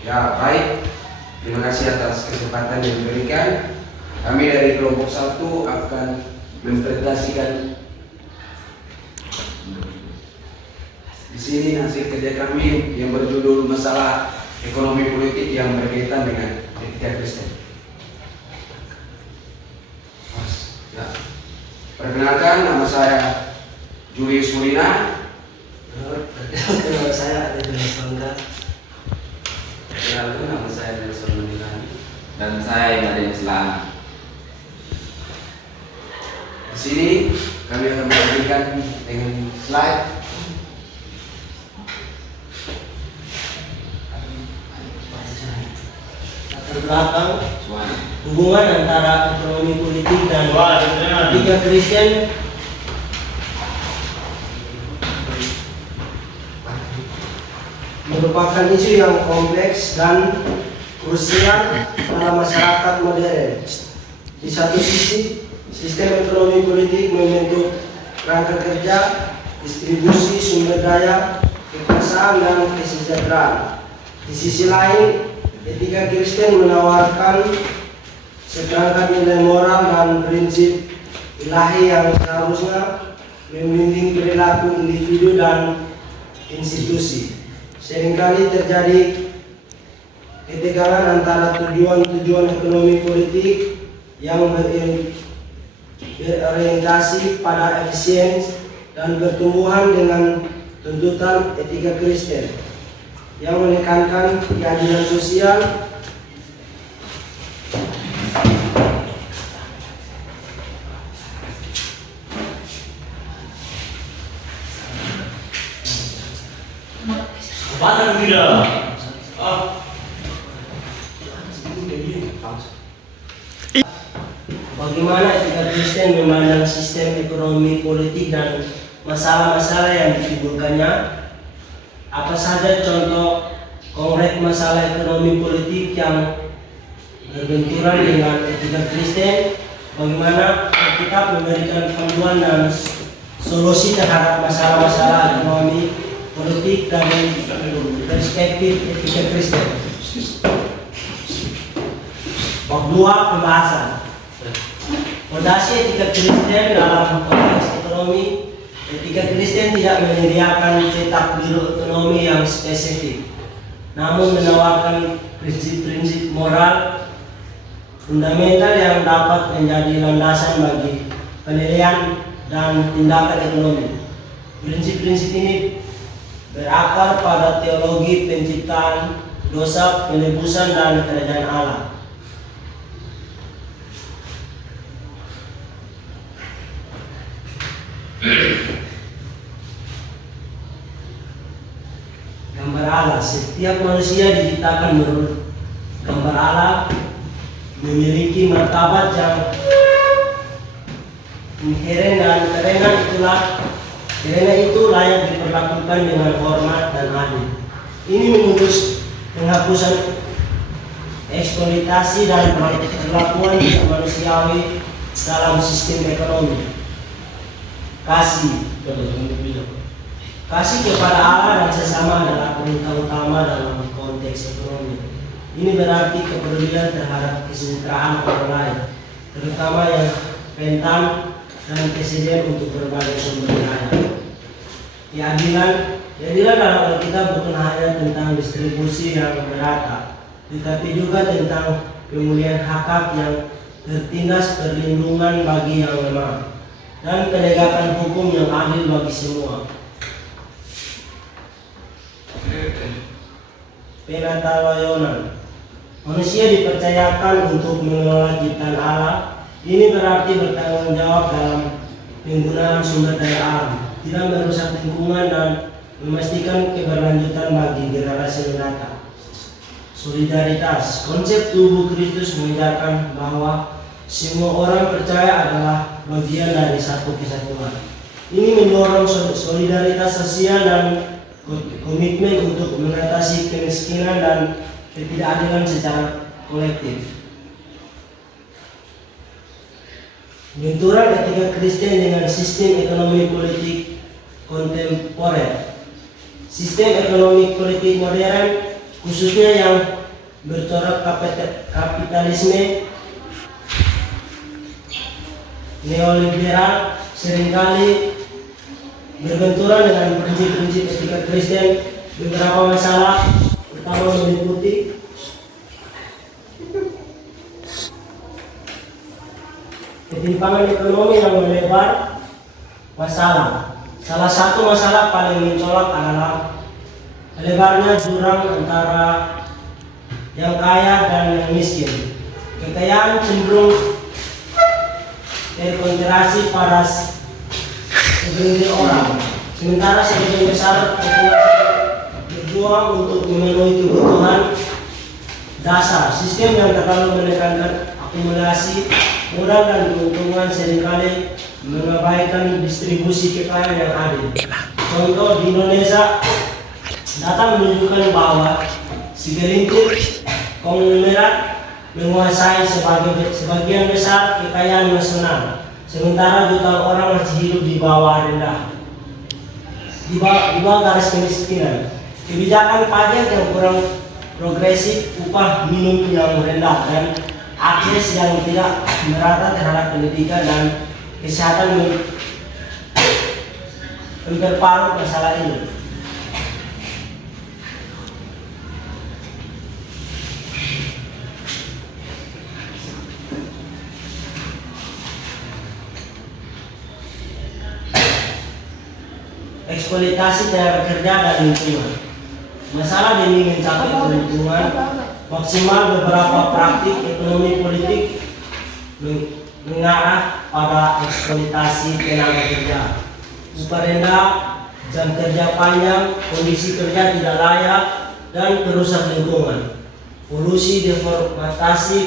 Ya, baik. Terima kasih atas kesempatan yang diberikan. Kami dari kelompok 1 akan mempresentasikan di sini hasil kerja kami yang berjudul masalah ekonomi politik yang berkaitan dengan etika Kristen. Ya. Perkenalkan, nama saya Julius Molina. Nama saya Adelis Bangga. Perkenalkan, nama saya Nelson Molina. Dan saya Raden Islam. Di sini kami akan memberikan dengan slide. Latar belakang hubungan antara ekonomi politik dan etika Kristen merupakan isu yang kompleks dan krusial dalam masyarakat modern. Di satu sisi, sistem ekonomi politik membentuk kerangka kerja, distribusi sumber daya, kekuasaan dan kesejahteraan. Di sisi lain, etika Kristen menawarkan seperangkat nilai moral dan prinsip ilahi yang seharusnya membimbing perilaku individu dan institusi. Seringkali terjadi ketegangan antara tujuan-tujuan ekonomi politik yang berorientasi pada efisiensi dan pertumbuhan dengan tuntutan etika Kristen yang menekankan keadilan sosial, bagaimana etika Kristen memandang sistem ekonomi politik dan masalah-masalah yang ditimbulkannya. Apa saja contoh konkret masalah ekonomi politik yang berbenturan dengan etika Kristen? Bagaimana kita memberikan panduan dan solusi terhadap masalah-masalah ekonomi politik dari perspektif etika Kristen? Bab 2, pembahasan. Fondasi etika Kristen dalam konteks ekonomi. Etika Kristen tidak menyediakan cetak biru ekonomi yang spesifik, namun menawarkan prinsip-prinsip moral fundamental yang dapat menjadi landasan bagi penilaian dan tindakan ekonomi. Prinsip-prinsip ini berakar pada teologi penciptaan, dosa, penebusan, dan kerajaan Allah. Gambar Allah. Setiap manusia diciptakan menurut gambar Allah, memiliki martabat yang inheren dan karena itu layak diperlakukan dengan hormat dan adil. Ini memutus penghapusan eksploitasi dan perlakuan manusiawi dalam sistem ekonomi. Kasih kepada Allah dan sesama adalah perintah utama dalam konteks ekonomi. Ini berarti kepedulian terhadap kesejahteraan orang lain, terutama yang rentan dan kesediaan untuk berbagai sumber daya. Keadilan dalam Alkitab bukan hanya tentang distribusi yang merata, tetapi juga tentang pemulihan hak yang tertindas, perlindungan bagi yang lemah, dan penegakan hukum yang adil bagi semua. Penataloyonan. Manusia dipercayakan untuk mengelola ciptaan Allah. Ini berarti bertanggung jawab dalam penggunaan sumber daya alam, tidak merusak lingkungan dan memastikan keberlanjutan bagi generasi mendatang. Solidaritas. Konsep tubuh Kristus mengajarkan bahwa semua orang percaya adalah bagian dari satu kesatuan. Ini mendorong solidaritas sosial dan komitmen untuk mengatasi kemiskinan dan ketidakadilan secara kolektif. Benturan etika Kristen dengan sistem ekonomi politik kontemporer. Sistem ekonomi politik modern khususnya yang bercorak kapitalisme neoliberal, seringkali berbenturan dengan prinsip-prinsip etika Kristen. Beberapa masalah pertama meliputi ketimpangan ekonomi yang melebar. Salah satu masalah paling mencolok adalah lebarnya jurang antara yang kaya dan yang miskin. Kekayaan cenderung terkonsentrasi pada segelintir orang, sementara sebagian besar populasi berjuang untuk memenuhi kebutuhan dasar. Sistem yang terlalu menekankan akumulasi modal dan keuntungan seringkali mengabaikan distribusi kekayaan yang adil. Contoh di Indonesia, data menunjukkan bahwa segelintir konglomerat menguasai sebagian besar kekayaan nasional, sementara jutaan orang masih hidup di bawah di bawah garis kemiskinan. Kebijakan pajak yang kurang progresif, upah minimum yang rendah, dan akses yang tidak merata terhadap pendidikan dan kesehatan memperparah masalah ini. Eksploitasi tenaga kerja dan lingkungan. Masalah demi mencapai keuntungan maksimal, beberapa praktik ekonomi politik mengarah pada eksploitasi tenaga kerja. Upah rendah, jam kerja panjang, kondisi kerja tidak layak, dan perusak lingkungan. Polusi, deforestasi,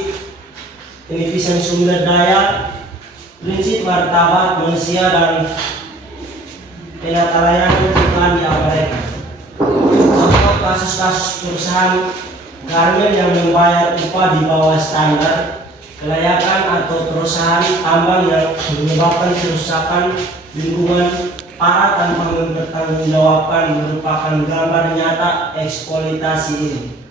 penipisan sumber daya, prinsip martabat manusia dan penata layanan Tuhan diabaikan. Contoh kasus-kasus perusahaan garmen yang membayar upah di bawah standar kelayakan, atau perusahaan tambang yang menyebabkan kerusakan lingkungan parah tanpa mempertanggungjawabkan, merupakan gambar nyata eksploitasi ini.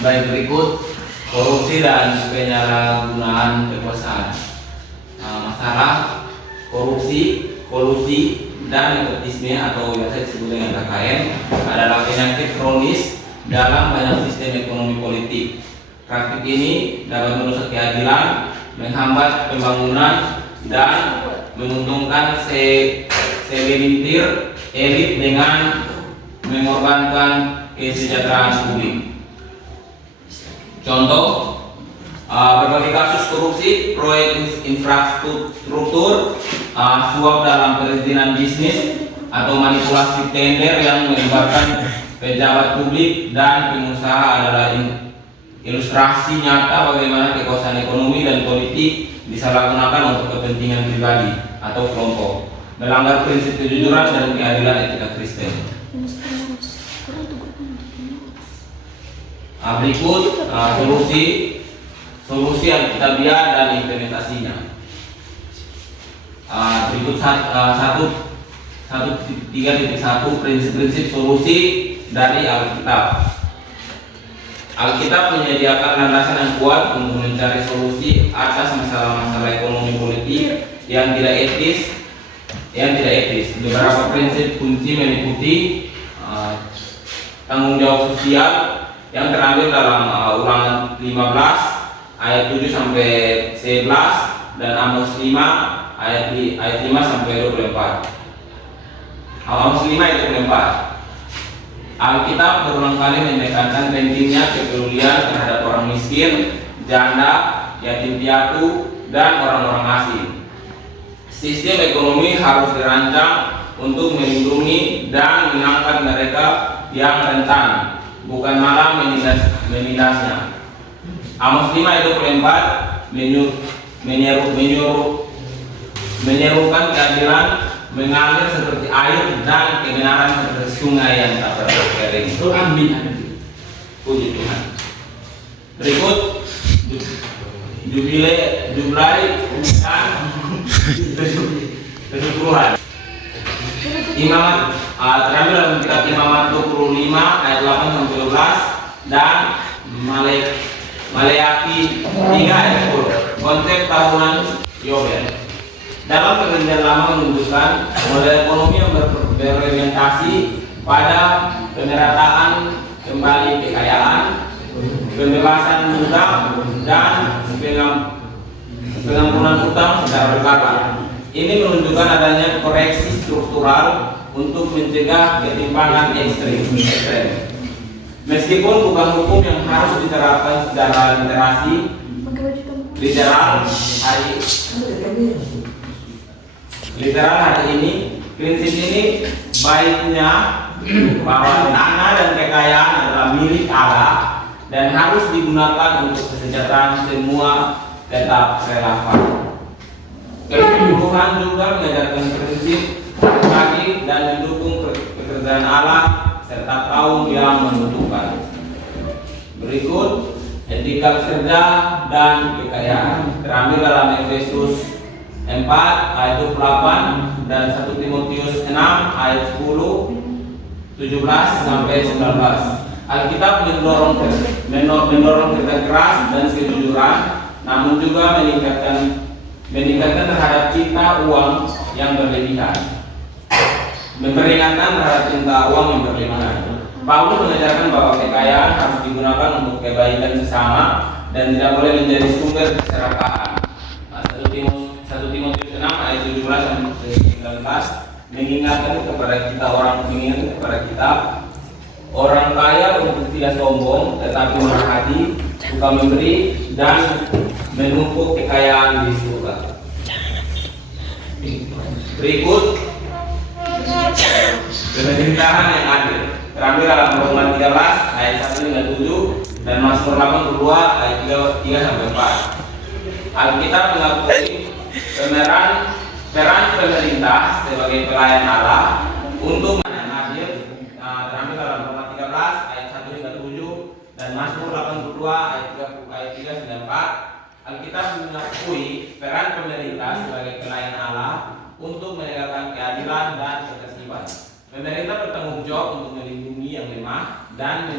Baik, berikut korupsi dan penyalahgunaan kekuasaan. Masalah korupsi, kolusi, dan nepotisme atau biasa disebut dengan KKN adalah penyakit kronis dalam banyak sistem ekonomi politik. Praktik ini dapat merusak keadilan, menghambat pembangunan, dan menguntungkan segelintir elit dengan mengorbankan kesejahteraan publik. Contoh, berbagai kasus korupsi, proyek infrastruktur, suap dalam perizinan bisnis, atau manipulasi tender yang melibatkan pejabat publik dan pengusaha adalah ilustrasi nyata bagaimana kekuasaan ekonomi dan politik disalahgunakan untuk kepentingan pribadi atau kelompok, melanggar prinsip kejujuran dan keadilan etika Kristen. Berikut solusi Alkitabiah dan implementasinya. Berikut 3.1 prinsip-prinsip solusi dari Alkitab. Alkitab menyediakan landasan yang kuat untuk mencari solusi atas masalah-masalah ekonomi politik yang tidak etis. Beberapa prinsip kunci meliputi tanggung jawab sosial yang terambil dalam Ulangan 15 ayat 7 sampai 11 dan Amos 5 ayat 5 sampai 24. Amos 5 ayat 24. Alkitab berulang kali menekankan pentingnya kepedulian terhadap orang miskin, janda, yatim piatu, dan orang-orang asing. Sistem ekonomi harus dirancang untuk melindungi dan mengangkat mereka yang rentan, bukan malah menindasnya. Amos 5 ayat 24 menyerukan keadilan mengalir seperti air dan kebenaran seperti sungai yang tak pernah kering. Amin. Puji Tuhan. Berikut jubilai dan kesyukuran. Imamat terambil dalam kitab Imamat 25 ayat 8 sampai 12 dan Maleakhi 3 ayat 10. Konsep tahunan Yobel. Dalam perjanjian lama menunjukkan model ekonomi yang berorientasi pada pemerataan kembali kekayaan, pembebasan hutang dan pengampunan hutang secara berkala. Ini menunjukkan adanya koreksi struktural untuk mencegah ketimpangan ekstrem. Meskipun bukan hukum yang harus diterapkan secara literal hari ini, prinsip ini baiknya bahwa tanah dan kekayaan adalah milik Allah dan harus digunakan untuk kesejahteraan semua tetap relevan. Keseluruhan juga mengajarkan prinsip berbagi dan mendukung pekerjaan Allah serta kaum yang membutuhkan. Berikut etika kerja dan kekayaan terambil dalam Efesus 4 ayat 28 dan 1 Timotius 6 ayat 10, 17 sampai 19. Alkitab mendorong kerja keras dan kejujuran, namun juga meningkatkan terhadap cinta uang yang berlebihan. Memperingatkan terhadap cinta uang yang berlebihan. Paulus mengajarkan bahwa kekayaan harus digunakan untuk kebaikan sesama dan tidak boleh menjadi sumber keserakahan. 1 Timotius 6 ayat 17 sampai 19 mengingatkan kepada kita orang kaya untuk tidak sombong tetapi murah hati, suka memberi dan menumpuk kekayaan di surga. Berikut pemerintahan yang adil terambil dalam Roma 13 ayat 1 hingga 7 dan Mazmur 82 ayat 3 sampai 4. Alkitab mengakui peran pemerintah sebagai pelayan Allah untuk yang adil terambil dalam Roma 13 ayat 1 hingga 7 dan Mazmur 82 ayat 3 hingga 4. Alkitab mengakui peran pemerintah sebagai pelayan Allah untuk menegakkan keadilan dan ketertiban. Pemerintah bertanggung jawab untuk melindungi yang lemah dan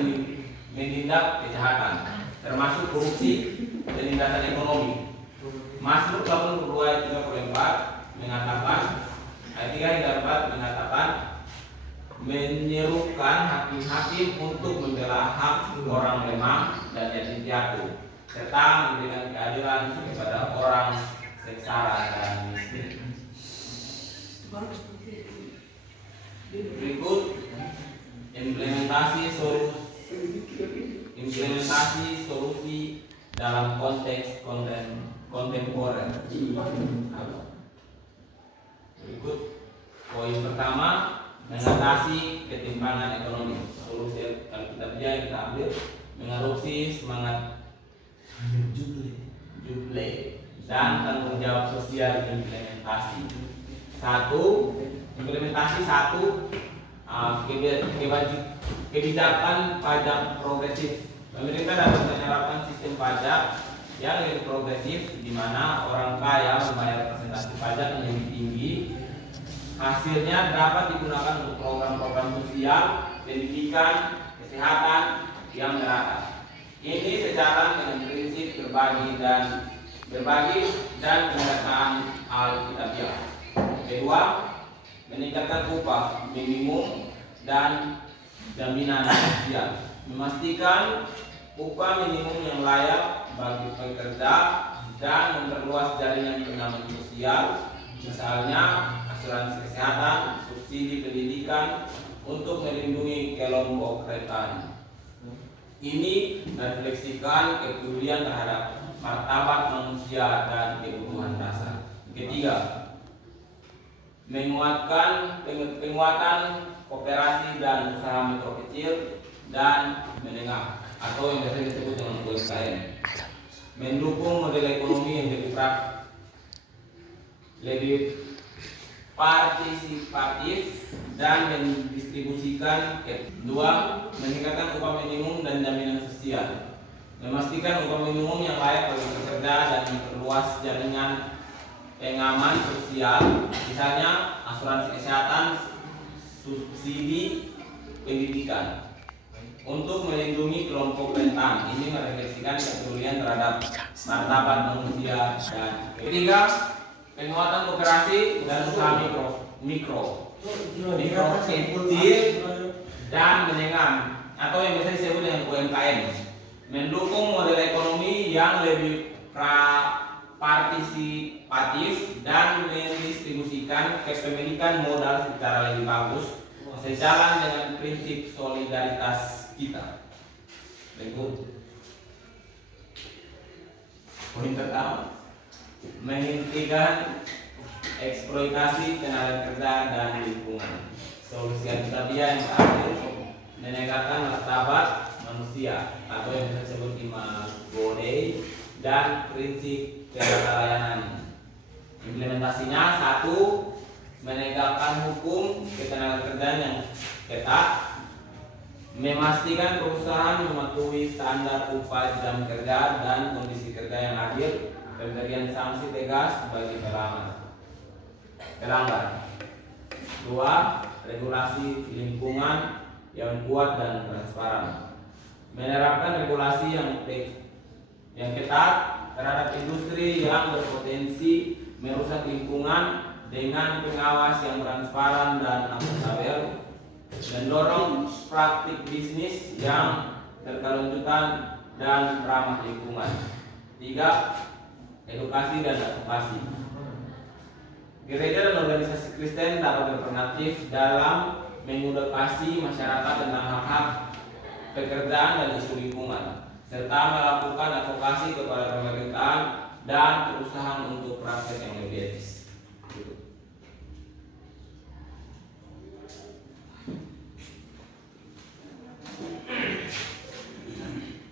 menindak kejahatan, termasuk korupsi dan penindasan ekonomi. Mazmur 82 ayat 34 mengatakan, ayat 3 hingga 4 mengatakan, menyerukan hakim-hakim untuk membela hak orang lemah dan yatim piatu, serta memberikan keadilan kepada orang sengsara dan miskin. Berikut implementasi solusi dalam konteks kontemporer. Berikut poin pertama, mengatasi ketimpangan ekonomi. Solusi Alkitabiah yang kita ambil mengadopsi semangat juble dan tanggung jawab sosial implementasi. Implementasi kebijakan pajak progresif. Pemerintah dapat menerapkan sistem pajak yang lebih progresif, di mana orang kaya membayar persentase pajak yang lebih tinggi. Hasilnya dapat digunakan untuk program-program sosial, pendidikan, kesehatan yang merata. Ini sejalan dengan prinsip berbagi dan pendataan Alkitabiah. Kedua, meningkatkan upah minimum dan jaminan sosial. Memastikan upah minimum yang layak bagi pekerja dan memperluas jaringan pengaman sosial, misalnya asuransi kesehatan, subsidi pendidikan untuk melindungi kelompok rentan. Ini merefleksikan kepedulian terhadap martabat manusia dan kebutuhan dasar. Ketiga, penguatan kooperasi dan usaha mikro kecil dan menengah atau yang biasa disebut dengan UMKM. Mendukung model ekonomi yang lebih partisipatif dan mendistribusikan. Kedua, meningkatkan upah minimum dan jaminan sosial. memastikan upah minimum yang layak bagi pekerja dan memperluas jaringan pengaman sosial, misalnya asuransi kesehatan, subsidi pendidikan. Untuk melindungi kelompok rentan, ini merefleksikan kepedulian terhadap martabat manusia. Dan ketiga, penguatan kooperasi dan usaha mikro kecil dan menengah atau yang biasa disebut dengan UMKM, mendukung model ekonomi yang lebih partisipatif dan mendistribusikan kepemilikan modal secara lebih bagus, sejalan dengan prinsip solidaritas kita. Berikut poin pertama, menghentikan eksploitasi tenaga kerja dan lingkungan. Solusi yang terakhir, menegakkan martabat manusia atau yang kita sebut imago dan prinsip keterlayanan. Implementasinya: 1. Menegakkan hukum ketenagakerjaan yang ketat, memastikan perusahaan mematuhi standar upah jam kerja dan kondisi kerja yang adil, pemberian sanksi tegas bagi pelanggar. 2. Regulasi lingkungan yang kuat dan transparan, menerapkan regulasi yang ketat terhadap industri yang berpotensi merusak lingkungan dengan pengawas yang transparan dan akuntabel, mendorong praktik bisnis yang berkelanjutan dan ramah lingkungan. 3. Edukasi dan advokasi. Gereja dan organisasi Kristen dapat berperan dalam mengedukasi masyarakat tentang hak-hak pekerjaan dan isu lingkungan, serta melakukan advokasi kepada pemerintahan dan perusahaan untuk praktek yang lebih etis.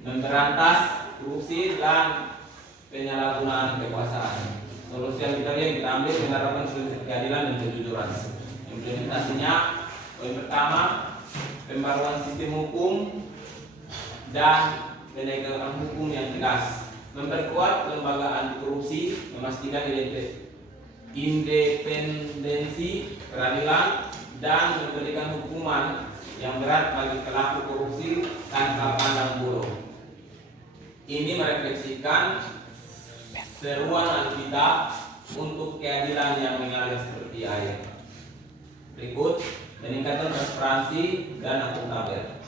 Memberantas korupsi dan penyalahgunaan kekuasaan. Solusi yang kita ambil menerapkan prinsip keadilan dan kejujuran. Implementasinya: poin pertama, pembaruan sistem hukum dan penegakan hukum yang tegas, memperkuat lembaga anti korupsi, memastikan independensi peradilan, dan memberikan hukuman yang berat bagi pelaku korupsi tanpa pandang bulu. Ini merefleksikan seruan Alkitab untuk keadilan yang mengalir seperti air. Berikut, meningkatkan transparansi dan akuntabel,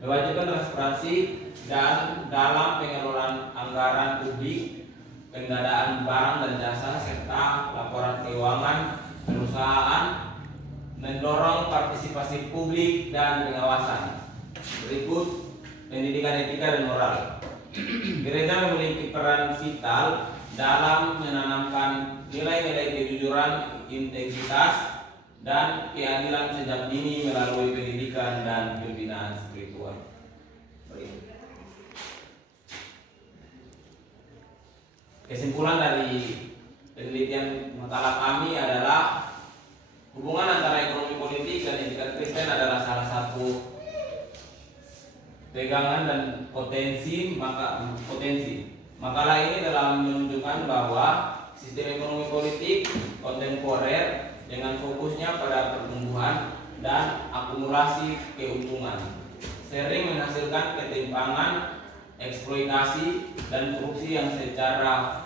mewajibkan transparansi dan dalam pengelolaan anggaran publik, pengadaan barang dan jasa, serta laporan keuangan perusahaan, mendorong partisipasi publik dan pengawasan. Berikut, pendidikan etika dan moral. Gereja memiliki peran vital dalam menanamkan nilai-nilai kejujuran, integritas, dan keadilan sejak dini melalui pendidikan dan pembinaan spiritual. Kesimpulan dari penelitian makalah kami adalah hubungan antara ekonomi politik dan etika Kristen adalah salah satu pegangan dan potensi. Makalah ini dalam menunjukkan bahwa sistem ekonomi politik kontemporer dengan fokusnya pada pertumbuhan dan akumulasi keuntungan sering menghasilkan ketimpangan, eksploitasi, dan korupsi yang secara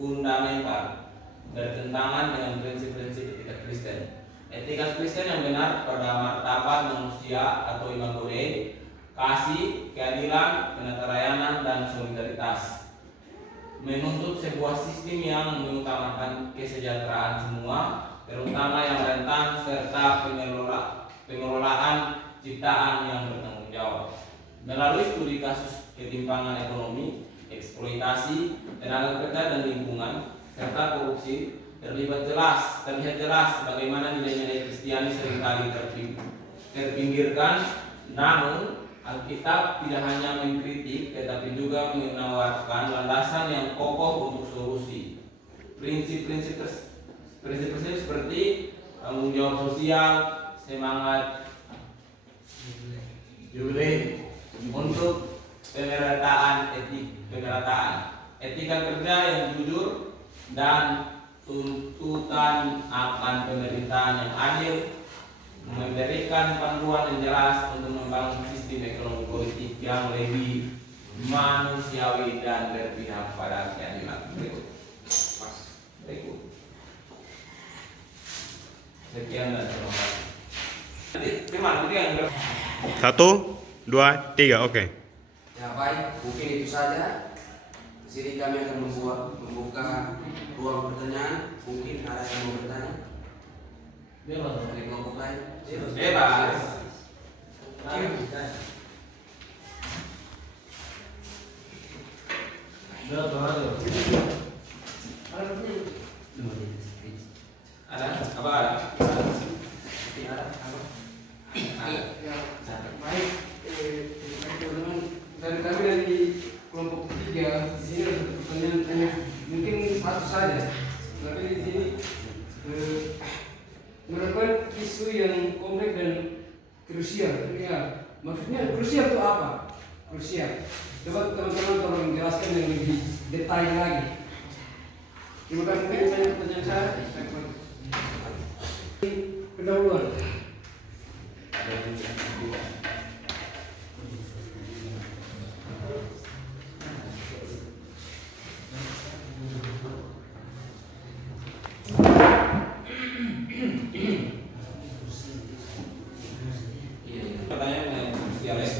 fundamental bertentangan dengan prinsip-prinsip etika Kristen. Etika Kristen yang benar pada martabat manusia atau imago Dei, kasih, keadilan, kenetralan, dan solidaritas, menuntut sebuah sistem yang mengutamakan kesejahteraan semua, terutama yang rentan, serta pengelolaan ciptaan yang bertanggung jawab. Melalui studi kasus ketimpangan ekonomi, eksploitasi, tenaga kerja dan lingkungan, serta korupsi, terlihat jelas bagaimana nilai-nilai Kristiani seringkali terpinggirkan. Namun Alkitab tidak hanya mengkritik, tetapi juga menawarkan landasan yang kokoh untuk solusi. Prinsip-prinsip seperti tanggung jawab sosial, semangat Jule untuk pemerataan, etika kerja yang jujur, dan tuntutan akan pemerintahan yang adil, memberikan panduan yang jelas untuk membangun sistem ekonomi politik yang lebih manusiawi dan berpihak pada keadilan. Berikut. Sekian dan terima kasih. Nanti, gimana? Nanti yang 1, 2, 3, oke. Ya baik, mungkin itu saja. Di sini kami akan membuka ruang pertanyaan. Mungkin ada yang mau bertanya dari kelompok lain. bebas. Ada? Apa ada? Baik, teman-teman, dari kami dari kelompok 3 di sini ada pertanyaan mungkin satu saja, tapi di sini merupakan isu yang kompleks dan krusial. Ya, maksudnya krusial itu apa? Krusial. Coba teman-teman tolong menjelaskan yang lebih detail lagi. Terima kasih, mungkin banyak pertanyaan saya. Pendahuluan. Pertanyaan yang krusial ya.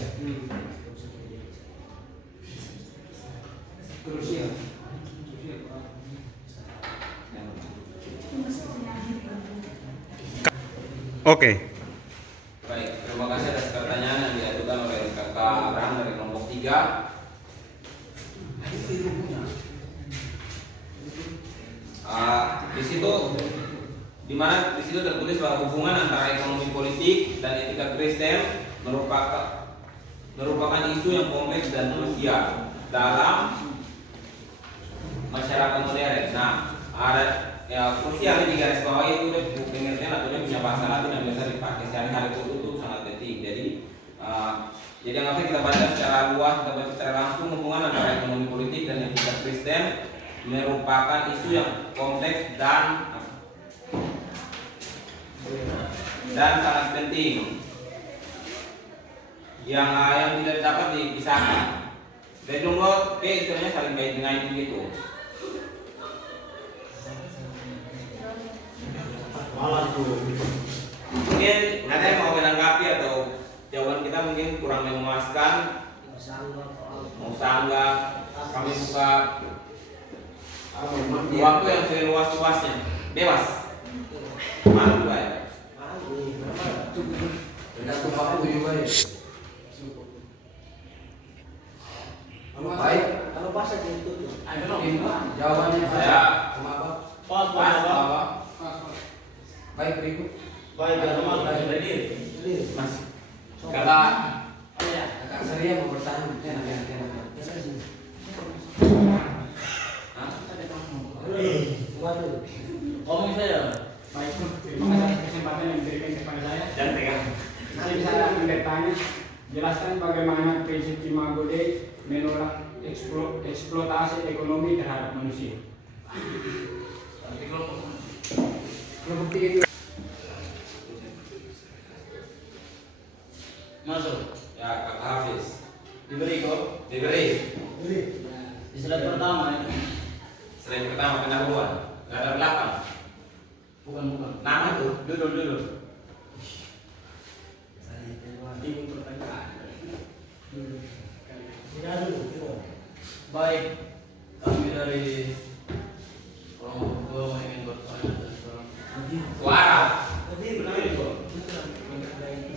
Krusial. Oke. Baik, terima kasih atas pertanyaan yang diajukan oleh Kakak Abraham dari kelompok 3. Di situ di situ tertulis bahwa hubungan antara ekonomi politik dan etika Kristen merupakan isu yang kompleks dan krusial dalam masyarakat modern. Nah, ada krusial di garis bawah itu pengertian atau dia punya bahasa Latin yang biasa dipakai sehari-hari itu sangat penting. Jadi anggapnya kita baca secara luas, kita baca secara langsung hubungan antara ekonomi politik dan etika Kristen merupakan isu yang kompleks dan sangat penting yang tidak dapat dipisahkan. Dari nomor P istilahnya saling kait dengan begitu. Mungkin ada yang mau menanggapi atau jawaban kita mungkin kurang memuaskan. Mau sanggah, kami buka waktu yang seluas-luasnya, bebas. Mana juga ya? Tergantung waktu juga ya. Baik, Kalau pas aja itu tuh. jawabannya Saya sama apa? Pas, apa? Baik, berikut. Baik, teman. Mas. Kakak Kakak Seria mau bertanya. Ngomong saya. Baik, terima kasih atas kesempatan yang diberikan kepada saya. jangan pegang. Saya bisa bertanya, jelaskan bagaimana prinsip Imago Dei menolak eksploitasi ekonomi terhadap manusia. Kelompok 3 itu Masuk. Ya, Kakak Hafiz. Diberi kok. Diberi. Di slide pertama ya. Selain pertama pendahuluan, nggak ada belakang. Bukan. Nama tuh. Duduk. Bingung pertanyaan. Baik, kami dari kelompok ingin bertanya tentang Suara.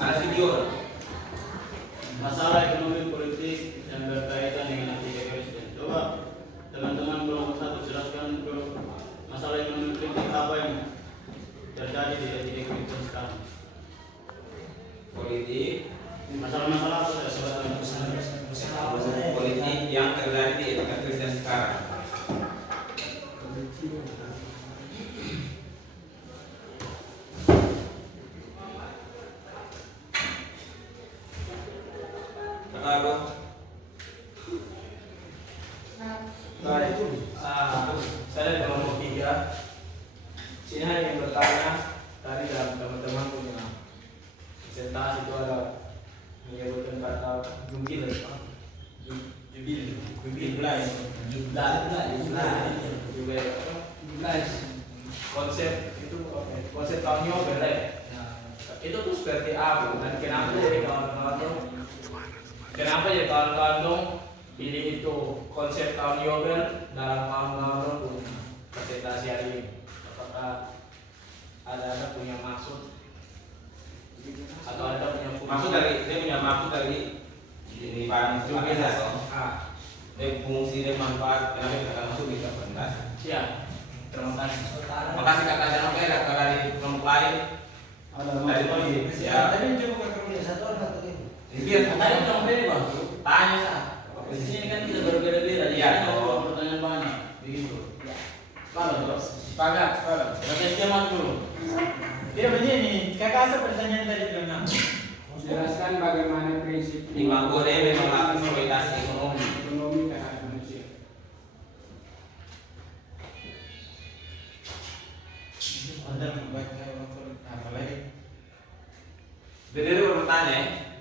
Ada video. masalah ekonomi politik yang berkaitan dengan etika Kristen. Coba teman-teman kelompok 1 jelaskan masalah ekonomi politik apa yang terjadi di etika Kristen sekarang. Politik. Masalah-masalah apa Politik yang terjadi di etika Kristen sekarang. Kakak, sini hanya ingin bertanya tadi dalam teman-teman punya presentasi itu ada menyebutkan kata jubil, konsep itu konsep tahun Nobel ya. Itu tuh seperti apa dan kenapa jadi kawan-kawan dong pilih itu konsep tahun Nobel dalam kawan-kawan dong presentasi hari ini? Apakah ada punya maksud atau ada punya Maksud dari dia punya maksud dari ini barang itu biasa toh. Dia fungsi dan manfaat kenapa kita akan masuk bisa presentasi. siap. Terima kasih. Makasih kakak jangan lupa ya kakak dari kelompok lain. Ada Dari lagi. Tony. Ya. Tadi coba kakak satu orang satu ini. Biar Tadi bilang beda bang. tanya sah. Di sini kan kita berbeda-beda. Jadi Iya. kalau pertanyaan banyak begitu. Kalau terus. Sepakat. Pakai skema dulu. Dia begini, kakak asal pertanyaan tadi bilang apa? Jelaskan bagaimana prinsip Di Mangkode memang eksploitasi ekonomi. ekonomi terhadap manusia. Apa lagi? Jadi dia bertanya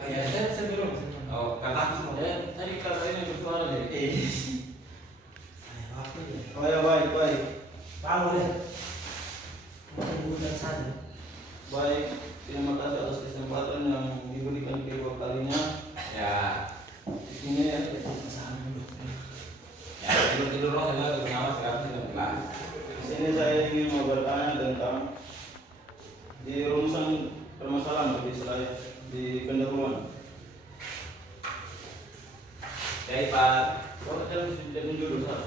ya. Saya belum. Oh, kata semua. Tadi kakak ini bersuara deh. Oh ya baik. Kamu deh. Bukan saja. Baik, terima kasih atas kesempatan yang diberikan kedua kalinya. Ya. Di sini Ya, tidur dong saya lagi ngawas sekarang sudah kelas. Di sini saya ingin mau bertanya tentang di rumusan permasalahan di pendahuluan. Jadi Pak, Kalau saya mesti jadi dulu Pak.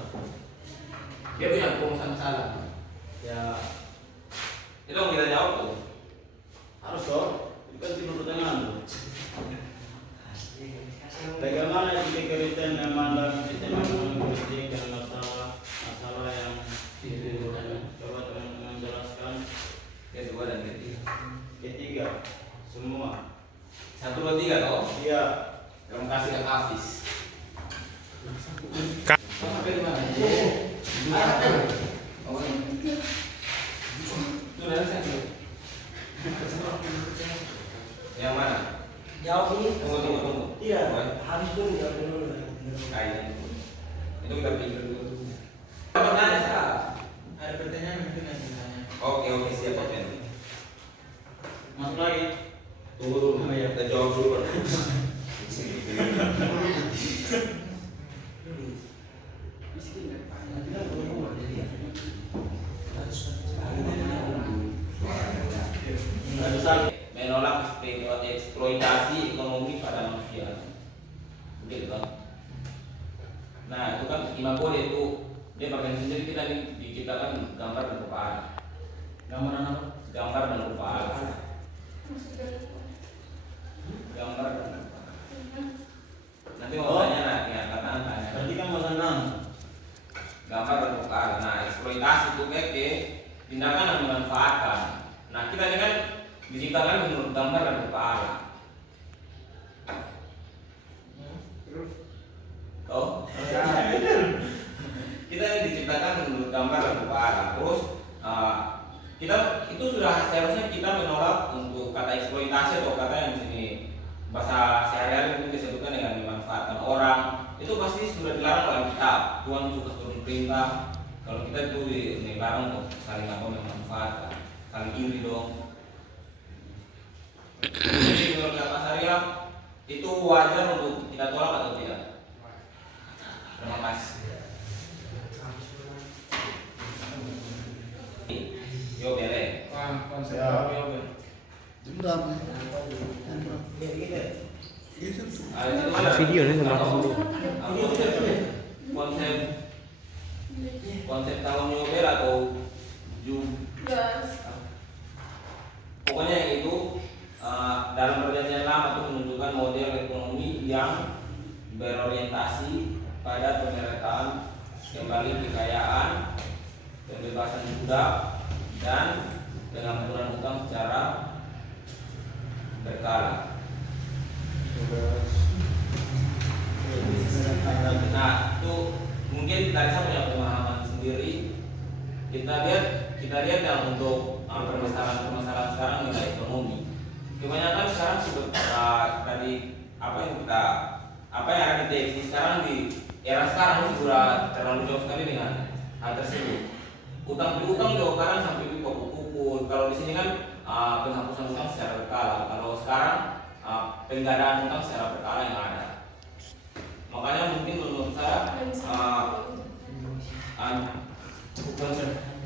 dia punya perumusan masalah. Ya Itu yang kita jawab tuh. harus dong. Itu kan tidur pertanyaan tuh. Bagaimana jika kristen memandang sistem ekonomi politik dan masalah yang ditimbulkan? Coba teman-teman jelaskan. Kedua dan ketiga. Ketiga, semua. 1, 2, 3 toh. Iya. Terima kasih Kak Hafiz. Sampai di mana? Oh, Itu dari saya. yang mana? Jawab ini. Tunggu. Iya. Habis dulu jawab dulu. Kayaknya. Itu kita pikir dulu. Pertanyaan Kak. Ada pertanyaan mungkin yang ditanya. Oke, siap Pak Jen. Masuk lagi. Tunggu dulu. Kita jawab dulu. Menolak eksploitasi ekonomi pada manusia. Begitu kan? Nah, itu kan Imam Kode itu dia pakai sendiri kita diciptakan gambar dan rupa Allah. Gambaran apa? Gambar dan rupa Allah. Gambar dan rupa Allah. Nanti mau tanya ya kata tanya. Berarti kan mau senang. Gambar dan rupa Allah. Nah, eksploitasi itu kayak tindakan yang memanfaatkan. Nah, kita ini kan diciptakan menurut gambar dan rupa Allah. Terus Oh, kita ini diciptakan menurut gambar dan rupa Allah. Terus kita itu sudah seharusnya kita menolak untuk kata eksploitasi atau kata yang di sini bahasa sehari-hari mungkin disebutkan dengan memanfaatkan orang. Itu pasti sudah dilarang dalam kitab. Tuhan suka turun perintah. Kalau kita itu dilarang untuk saling memanfaatkan, saling iri dong. Jadi menurut kata syariah itu wajar untuk kita tolak atau tidak? Terima kasih. Yo bere. konsep Ya. Video nih sama konsep tahun Nobel atau pokoknya yang itu dalam perjanjian lama itu menunjukkan model ekonomi yang berorientasi pada pemerataan kembali kekayaan, pembebasan budak, dan pengampunan utang secara berkala. Nah, itu mungkin dari saya punya pemahaman sendiri. kita lihat yang untuk permasalahan sekarang nilai ekonomi. Kebanyakan sekarang sudah dari apa yang ada di teks sekarang di era sekarang sudah terlalu jauh sekali dengan hal tersebut. Utang piutang juga sekarang sampai pukul. Kalau di sini kan penghapusan utang secara berkala. Kalau sekarang penggadaan utang secara berkala yang ada. Makanya mungkin menurut saya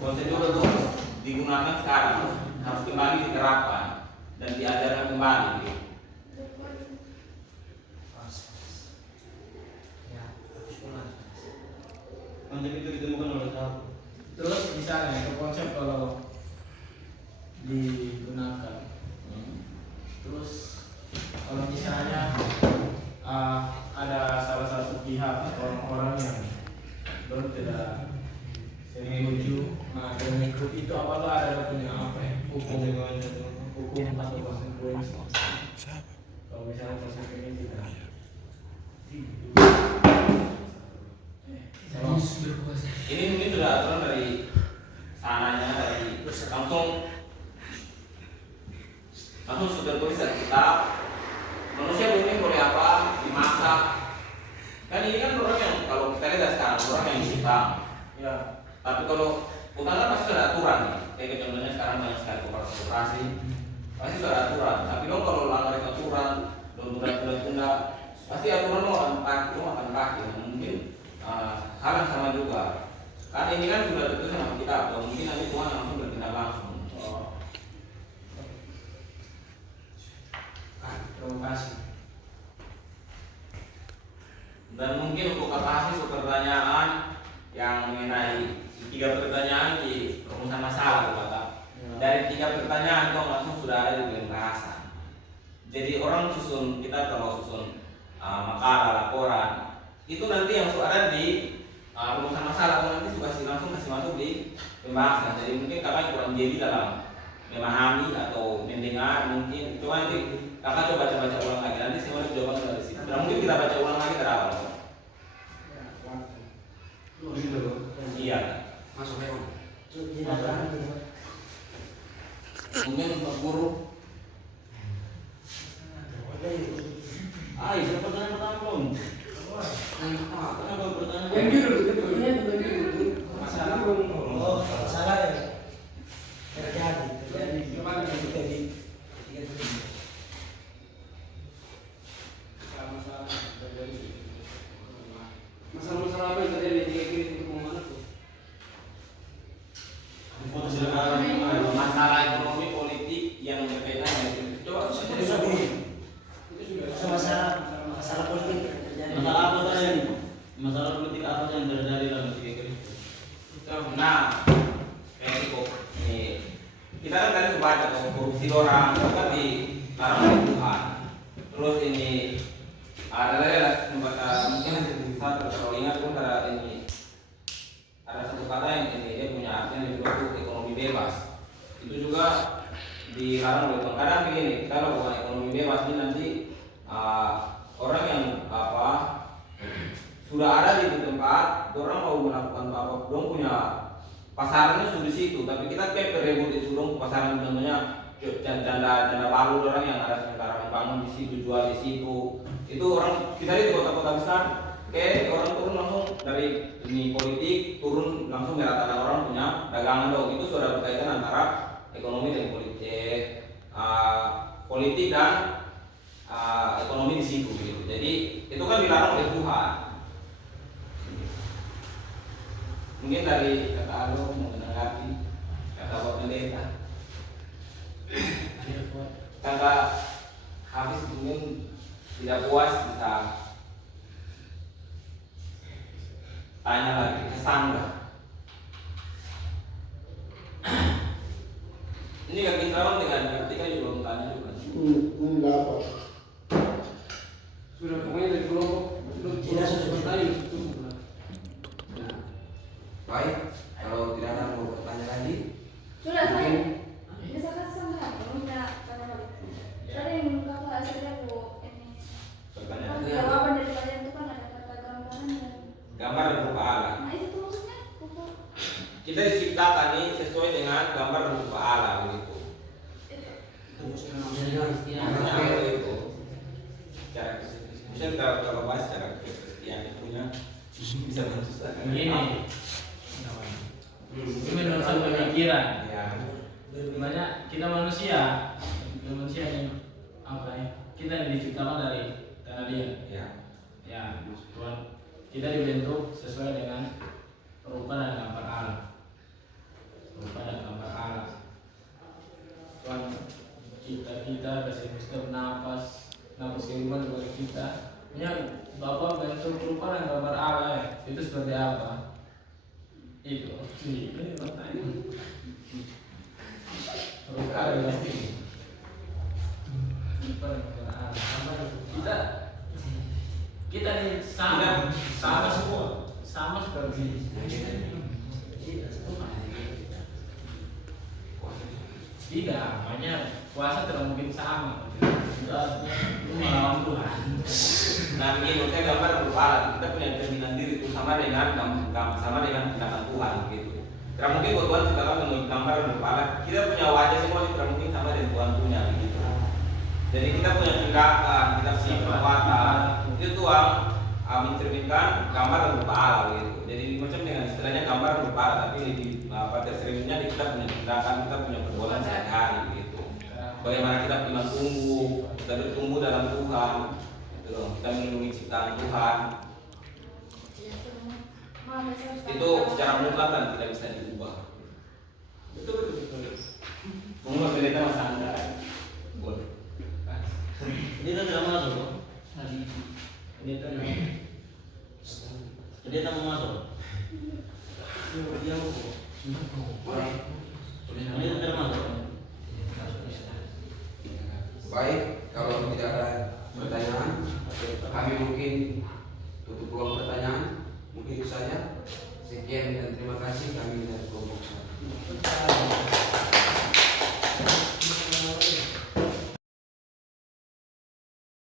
konsep itu harus digunakan sekarang, harus kembali diterapkan dan diajarkan kembali. Gitu. Konsep itu ditemukan oleh kamu. Terus misalnya itu konsep kalau digunakan, terus kalau misalnya ada salah satu pihak atau orang-orang yang belum tidak setuju dengan grup itu, apakah ada punya apa ya hukum atau konsekuensi kalau misalnya konsekuensi tidak Ini mungkin sudah aturan dari sananya, dari langsung sudah tulis dari kitab. Manusia bumi boleh apa dimasak. Kan ini kan orang yang kalau kita lihat sekarang orang yang utang. ya. Tapi kalau utang kan pasti ada aturan nih. Kayak contohnya sekarang banyak sekali koperasi, pasti sudah ada aturan. Tapi dong kalau langgar aturan, dong tunda, pasti aturan lo akan pakai. Mungkin hal yang sama juga. Kan ini kan sudah tertulis sama kita, atau mungkin nanti Tuhan langsung bertindak langsung. Terima kasih. Dan mungkin untuk kapasitas pertanyaan yang mengenai 3 pertanyaan di rumusan masalah, Bapak. Dari 3 pertanyaan itu langsung sudah ada di pembahasan. Jadi orang kita kalau susun makalah, laporan, itu nanti yang sudah ada di rumusan masalah, nanti sudah langsung kasih masuk di pembahasan. Jadi mungkin kakak kurang jeli dalam memahami atau mendengar, mungkin itu nanti kakak coba baca ulang lagi. Nanti semua jawaban dari situ. Dan mungkin kita baca ulang lagi dari awal. Iya. Masuk ya, Om. Mungkin untuk guru. Sudah pertanyaan pertama belum? Yang judul masalah. Oh, salah ya. Terjadi. Kemarin Jadi masalah apa yang terjadi di kiri itu kemana tuh? Masalah ekonomi politik yang berkaitan dengan itu. Coba masalah politik terjadi. Masalah apa saja ini? Masalah politik apa yang terjadi dalam tiga kali? Nah, kayak itu kita kan tadi baca korupsi orang itu kan dilarang oleh Tuhan. Terus ini ada mungkin bisa kalau ingat pun ada satu kata yang ini dia punya artinya disebut ekonomi bebas. Itu juga dilarang oleh Tuhan. Kadang begini, kalau bukan ekonomi bebas ini nanti orang yang sudah ada di tempat, orang mau melakukan apa, dong punya pasarnya sudah di situ, tapi kita kayak berebut itu dong pasaran, contohnya janda baru orang yang ada sementara bangun di situ, jual di situ. Itu orang kita di kota-kota besar, kayak orang turun langsung dari ini politik turun langsung meratakan orang punya dagangan dong. Itu sudah berkaitan antara ekonomi dan politik dan ekonomi di situ gitu. Jadi itu kan dilarang oleh Tuhan. Mungkin dari kata Alo mau menanggapi kata Bapak Pendeta. Kata Hafiz mungkin tidak puas bisa tanya lagi, kesan lah. Ini kan kita dengan ketika juga belum tanya juga. Enggak apa. Sudah pokoknya dari kelompok Tidak sudah bertanya itu. Baik, kalau tidak ada mau bertanya lagi, Sudah saya. Bisa kasih sama aku, minta tanya balik. Tadi yang kakak hasilnya bu ini. Pertanyaan Jawaban dari kalian itu kan ada kata gambaran dan. gambar dan rupa Allah. Nah itu tuh maksudnya buku. Kita diciptakan proses pemikiran. Ya. Dimana kita manusia ini apa ya? Kita diciptakan dari tanah liat. Ya. Ya, Tuhan, kita dibentuk sesuai dengan rupa dan gambar Allah. Rupa dan gambar Allah. Tuhan kita kasih kita bernafas kehidupan bagi kita. Ya, Bapak bentuk rupa dan gambar Allah ya. Itu seperti apa? Itu. Ini pertanyaan. Rupa dan gambar Allah. Kita ini sama semua, sama seperti tidak, makanya puasa tidak mungkin sama. Itu melawan Tuhan. Nah begini, menurut gambar berupa alat. Kita punya cerminan diri itu sama dengan tindakan Tuhan gitu. Tidak mungkin buat Tuhan ciptakan menurut gambar berupa alat. Kita punya wajah semua, tidak mungkin sama dengan Tuhan punya gitu. Jadi kita punya tindakan, kita punya perbuatan. Itu Tuhan mencerminkan gambar berupa alat gitu. Jadi macam dengan istilahnya gambar berupa alat, tapi di tercerminnya kita punya tindakan, kita punya perbuatan sehari-hari gitu. Bagaimana kita iman tumbuh, kita bertumbuh dalam Tuhan, gitu. Kita melindungi ciptaan Tuhan. Itu secara mutlak kan tidak bisa diubah. Betul. Mengubah cerita Mas Angga. Boleh. Ini tidak masuk. Ini kan Jadi tak mau masuk. Ini tidak masuk. Baik, kalau tidak ada pertanyaan, kami mungkin tutup ruang pertanyaan. Mungkin itu saja. Sekian dan terima kasih kami dari kelompok 1.